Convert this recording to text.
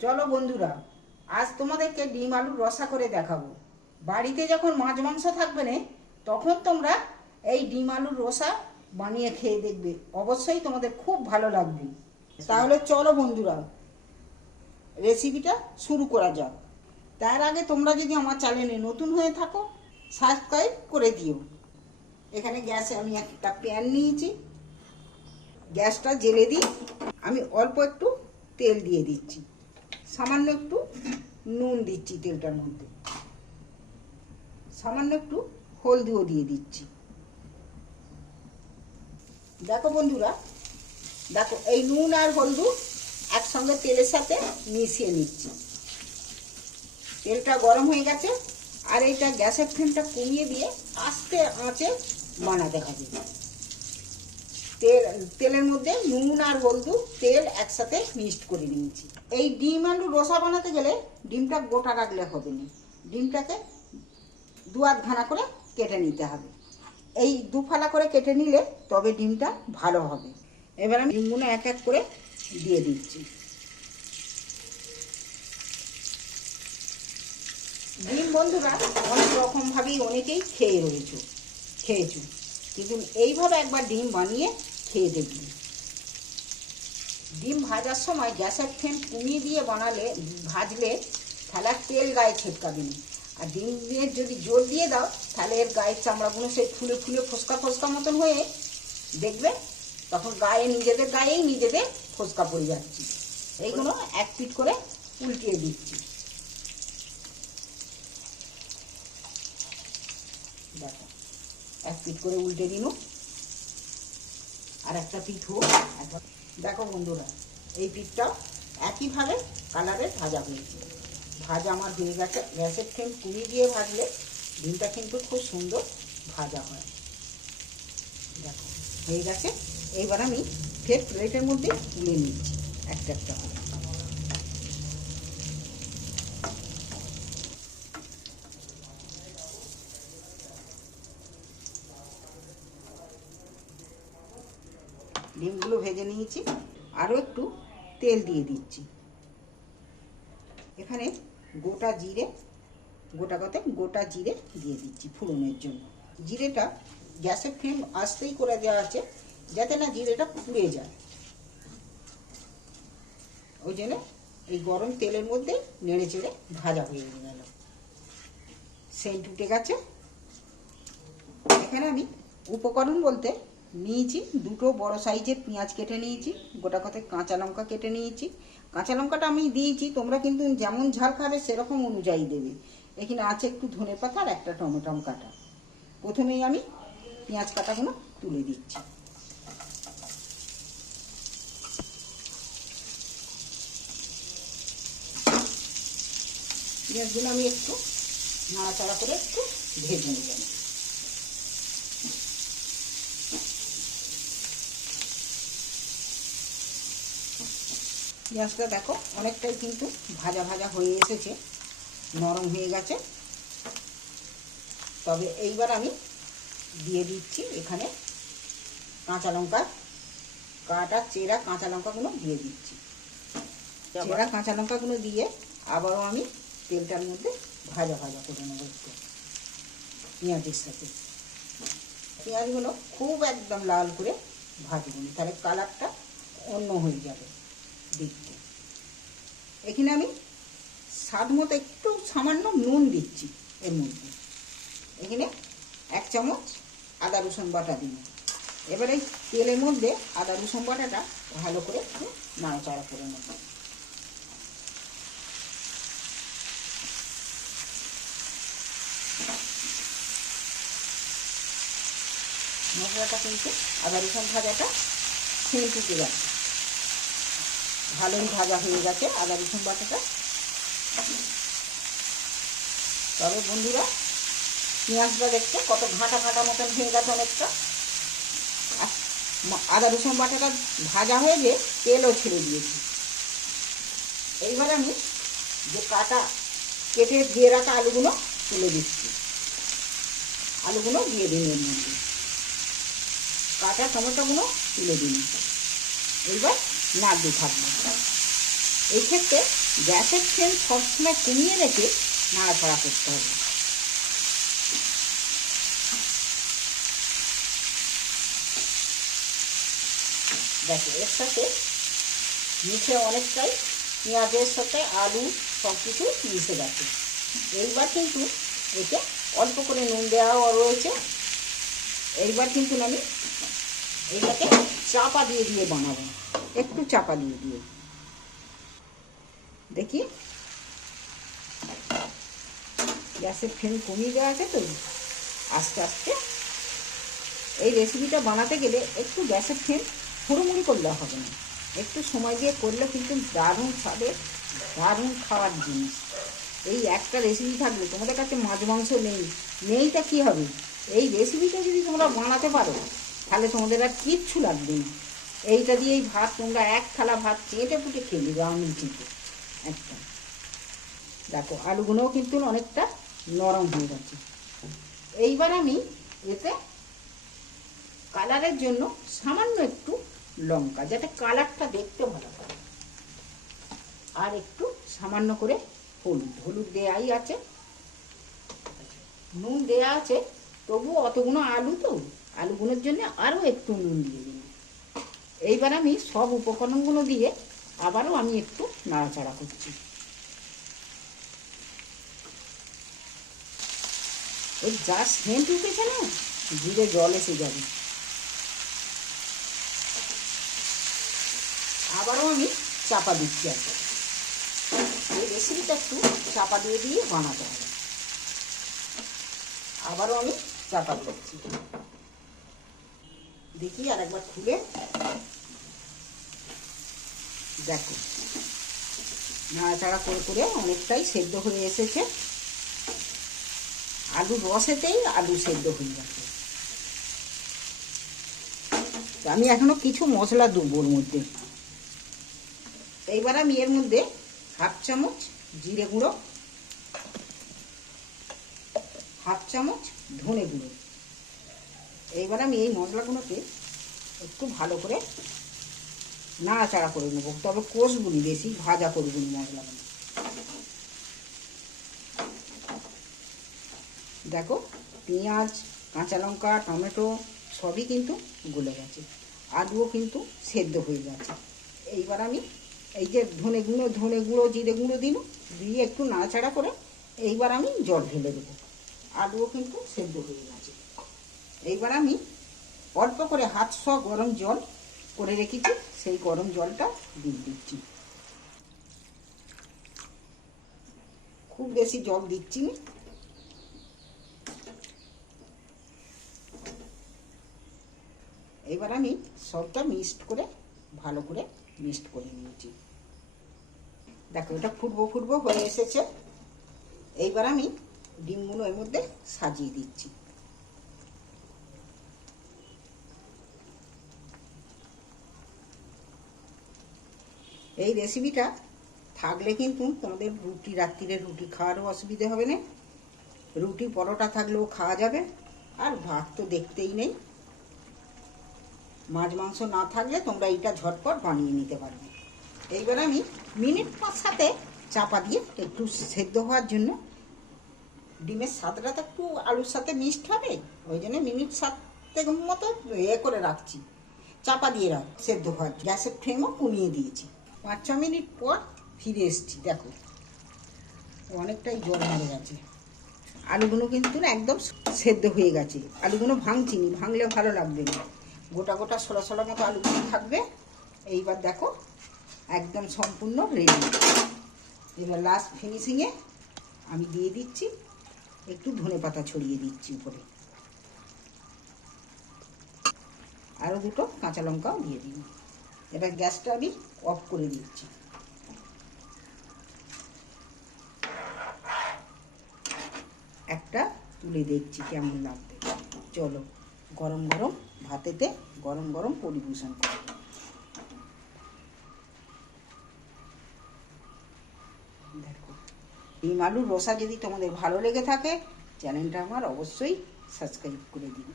চলো বন্ধুরা, আজ তোমাদেরকে ডিম আলুর রসা করে দেখাবো। বাড়িতে যখন মাছ মাংস থাকবে না, তখন তোমরা এই ডিম আলুর রসা বানিয়ে খেয়ে দেখবে। অবশ্যই তোমাদের খুব ভালো লাগবে। তাহলে চলো বন্ধুরা, রেসিপিটা শুরু করা যাক। তার আগে তোমরা যদি আমার চ্যানেলে নতুন হয়ে থাকো, সাবস্ক্রাইব করে দিও। এখানে গ্যাসে আমি একটা প্যান নিয়েছি। গ্যাসটা জেলে দিই। আমি অল্প একটু তেল দিয়ে দিচ্ছি। সামান্য একটু নুন দিচ্ছি তেলটার মধ্যে। সামান্য একটু হলদিও দিয়ে দিচ্ছি। দেখো বন্ধুরা, দেখো এই নুন আর হলদু একসঙ্গে তেলের সাথে মিশিয়ে নিচ্ছি। তেলটা গরম হয়ে গেছে আর এইটা গ্যাসের ফ্লেমটা কমিয়ে দিয়ে আস্তে আঁচে বানাতে হবে। তেল, তেলের মধ্যে নুন আর হলদু তেল একসাথে মিক্সড করে নিয়েছি। এই ডিম আলু রসা বানাতে গেলে ডিমটা গোটা রাখলে হবে না। ডিমটাকে দু আধ ঘানা করে কেটে নিতে হবে। এই দু ফালা করে কেটে নিলে তবে ডিমটা ভালো হবে। এবার আমি ডিমগুলো এক এক করে দিয়ে দিচ্ছি। ডিম বন্ধুরা, অনেক রকমভাবেই অনেকেই খেয়ে রয়েছে, খেয়েছো। কিন্তু এইভাবে একবার ডিম বানিয়ে খেয়ে দেখবি। ডিম ভাজার সময় গ্যাসের ফ্লেম কমিয়ে দিয়ে বানালে, ভাজলে তাহলে তেল গায়ে ছিটকাবে না। আর ডিম দিয়ে যদি জোর দিয়ে দাও, তাহলে এর গায়ের চামড়াগুলো সেই ফুলে ফুলে ফোসকা ফোসকা মতন হয়ে দেখবে, তখন গায়ে নিজেদের গায়েই নিজেদের ফোসকা পড়ে যাচ্ছে। এইগুলো এক পিট করে উল্টিয়ে দিচ্ছি। দেখো। এক পিঠ করে উল্টে দিন আর একটা পিঠ হোক দেখো বন্ধুরা, এই পিঠটাও একইভাবে কালারের ভাজা হয়েছে। ভাজা আমার হয়ে গেছে। গ্যাসের ফ্লেম কমিয়ে দিয়ে ভাজলে ডিমটা কিন্তু খুব সুন্দর ভাজা হয়। দেখো, হয়ে গেছে। এইবার আমি ফের প্লেটের মধ্যে তুলে নিচ্ছি, একটা একটা করে ডিমগুলো ভেজে নিয়েছি। আরও একটু তেল দিয়ে দিচ্ছি। এখানে গোটা জিরে, গোটা কথা, গোটা জিরে দিয়ে দিচ্ছি ফোড়নের জন্য। জিরেটা গ্যাসের ফ্লেম আস্তেই করে দেওয়া আছে, যাতে না জিরেটা পুড়ে যায়। ওই জন্য এই গরম তেলের মধ্যে নেড়ে চেড়ে ভাজা হয়ে গেল। সেন্ট উঠে গেছে। এখানে আমি উপকরণ বলতে নিয়েছি, দুটো বড় সাইজের পেঁয়াজ কেটে নিয়েছি, গোটা কথা কাঁচা লঙ্কা কেটে নিয়েছি। কাঁচা লঙ্কাটা আমি দিয়েছি, তোমরা কিন্তু যেমন ঝাল খাবে সেরকম অনুযায়ী দেবে। এখানে আছে একটু ধনে পাতা আর একটা টমেটম কাটা। প্রথমেই আমি পেঁয়াজ কাটাগুলো তুলে দিচ্ছি। পেঁয়াজগুলো আমি একটু নাড়াচাড়া করে একটু ভেজে নেব। পেঁয়াজটা দেখো অনেকটাই কিন্তু ভাজা ভাজা হয়ে এসেছে নরম হয়ে গেছে। তবে এইবার আমি দিয়ে দিচ্ছি এখানে কাঁচা লঙ্কা কাটা চেরা কাঁচা লঙ্কাগুলো দিয়ে দিচ্ছি। চেরা কাঁচা লঙ্কাগুলো দিয়ে আবারও আমি তেলটার মধ্যে ভাজা ভাজা করে নেব একটু পেঁয়াজের সাথে। পেঁয়াজগুলো খুব একদম লাল করে ভাজবো তাহলে কালারটা অন্য হয়ে যাবে। দেখতে এখানে আমি স্বাদ মতো একটু সামান্য নুন দিচ্ছি এর মধ্যে। এখানে এক চামচ আদা রসুন বাটা দিন। এবারে তেলের মধ্যে আদা রসুন বাটাটা ভালো করে একটু নাড়াচাড়া করে নেব। মশলাটা কিন্তু আদা রসুন ভাজাটা সেন্ট উঠে যাচ্ছে ভালোই ভাজা হয়ে গেছে আদা রসুন বাটাটা। তবে বন্ধুরা পেঁয়াজটা দেখতে কত ঘাটা ঘাটা মতন হয়ে গেছে অনেকটা। আদা রসুন বাটাটা ভাজা হয়ে গিয়ে তেলও ছেড়ে দিয়েছি। এইবার আমি যে কাটা কেটে দিয়ে রাখা আলুগুলো তুলে দিচ্ছি। আলুগুলো দিয়ে দিন এর মধ্যে। কাটা টমেটোগুলো তুলে দিন। এইবার নাড়তে থাকব। এই ক্ষেত্রে গ্যাসের ফ্লেম সবসময় কমিয়ে রেখে নাড়াচাড়া করতে হবে। দেখো, এর সাথে মিশে অনেকটাই পেঁয়াজের সাথে আলু সব কিছু মিশে গেছে। এইবার কিন্তু এতে অল্প করে নুন দেওয়াও রয়েছে। এইবার কিন্তু আমি এইটাকে চাপা দিয়ে দিয়ে বানাবো। একটু চাপা দিয়ে দিয়ে। দেখি। গ্যাসের ফ্লেম কমিয়ে দেওয়া আছে তো? আস্তে আস্তে। এই রেসিপিটা বানাতে গেলে একটু গ্যাসের ফ্লেম হুড়োমুড়ি করলে হবে না। একটু সময় দিয়ে করলে কিন্তু দারুণ স্বাদের, দারুণ খাওয়ার জিনিস। এই একটা রেসিপি থাকলে তোমাদের কাছে মাছ মাংস নেই। নেইটা কী হবে? এই রেসিপিটা যদি তোমরা বানাতে পারো তাহলে তোমাদের আর কিচ্ছু লাগবে না। এইটা দিয়েই ভাত, তোমরা এক থালা ভাত চেটে পুটে খেয়ে নেবে আঙুল চিপে একটা দেখো, আলুগুলোও কিন্তু অনেকটা নরম হয়ে গেছে। এইবার আমি এতে কালারের জন্য সামান্য একটু লঙ্কা, যাতে কালারটা দেখতে ভালো হয়। আর একটু সামান্য করে হলুদ। হলুদ দেয়াই আছে। নুন দেয়া আছে তবু অতগুলো আলু তো। আলুগুলোর জন্য আরও একটু নুন দিয়ে দিন এইবার আমি সব উপকরণগুলো দিয়ে আবারও আমি একটু নাড়াচাড়া করছি। ওই যা সেন্ট উঠেছে না জিরে জল এসে যাবে। আবারও আমি চাপা দিচ্ছি আর। এই রেসিপিটা একটু চাপা দিয়ে দিয়ে বানাতে হবে। আবারও আমি চাপা দিচ্ছি। দেখি আর একবার খুলে। দেখো। নাড়াচাড়া করে করে অনেকটাই সেদ্ধ হয়ে এসেছে। আলু রসেতেই আলু সেদ্ধ হয়ে গেছে। আমি এখনও কিছু মশলা দেবো ওর মধ্যে। এইবার আমি এর মধ্যে হাফ চামচ জিরে গুঁড়ো, হাফ চামচ ধনে গুঁড়ো। এইবার আমি এই মশলাগুলোকে একটু ভালো করে নাড়াচাড়া করে নেব। তবে কষগুলি বেশি, ভাজা করব মশলাগুলো দেখো, পেঁয়াজ, কাঁচা লঙ্কা, টমেটো সবই কিন্তু গলে গেছে। আলুও কিন্তু সেদ্ধ হয়ে গেছে। এইবার আমি এই যে ধনে গুঁড়ো ধনে গুঁড়ো, জিরে গুঁড়ো দিল, দিয়ে একটু নাড়াচাড়া করে এইবার আমি জল ঢেলে দেবো। আলুও কিন্তু সেদ্ধ হয়ে গেছে। এইবার আমি অল্প করে হাত শ গরম জল করে রেখেছি, সেই গরম জলটা দিয়ে দিচ্ছি। খুব বেশি জল দিচ্ছি এবার আমি সবটা মিক্সড করে, ভালো করে মিক্সড করে নিয়েছি। দেখো, এটা ফুটবো ফুটবো হয়ে এসেছে। এইবার আমি ডিমগুলো এর মধ্যে সাজিয়ে দিচ্ছি। এই রেসিপিটা থাকলে কিন্তু তোমাদের রুটি, রাত্রিরে রুটি খাওয়ারও অসুবিধে হবে না। রুটি পরোটা থাকলেও খাওয়া যাবে, আর ভাত তো দেখতেই নেই। মাছ, মাংস না থাকলে তোমরা এইটা ঝটপট বানিয়ে নিতে পারবে। এইবার আমি মিনিট পাঁচ সাথে চাপা দিয়ে একটু সেদ্ধ হওয়ার জন্য ডিমের স্বাদটা তো একটু আলুর সাথে মিক্সড হবে, ওই জন্য মিনিট সাতের মতো এ করে রাখছি। চাপা দিয়ে রাখ, সেদ্ধ হওয়ার গ্যাসের ফ্লেমও কমিয়ে দিয়েছি। পাঁচ, ছ মিনিট পর ফিরে এসছি, দেখো। অনেকটাই জল মেরে গেছে। আলুগুলো কিন্তু একদম সেদ্ধ হয়ে গেছে। আলুগুলো ভাঙচিনি ভাঙলে ভালো লাগবে না। গোটা গোটা ষোলো ষোলো মতো আলুগুলো থাকবে। এইবার দেখো, একদম সম্পূর্ণ রেডি এবার লাস্ট ফিনিশিংয়ে আমি দিয়ে দিচ্ছি, একটু ধনে পাতা ছড়িয়ে দিচ্ছি উপরে। আরও দুটো কাঁচা লঙ্কাও দিয়ে দিন এবার গ্যাসটা আমি অফ করে দিচ্ছি একটা তুলে দেখছি কেমন লাগবে। চলো, গরম গরম ভাতেতে গরম গরম পরিবেশন করব দেখো, ডিম আলুর রসা যদি তোমাদের ভালো লেগে থাকে, চ্যানেলটা আমার অবশ্যই সাবস্ক্রাইব করে দিন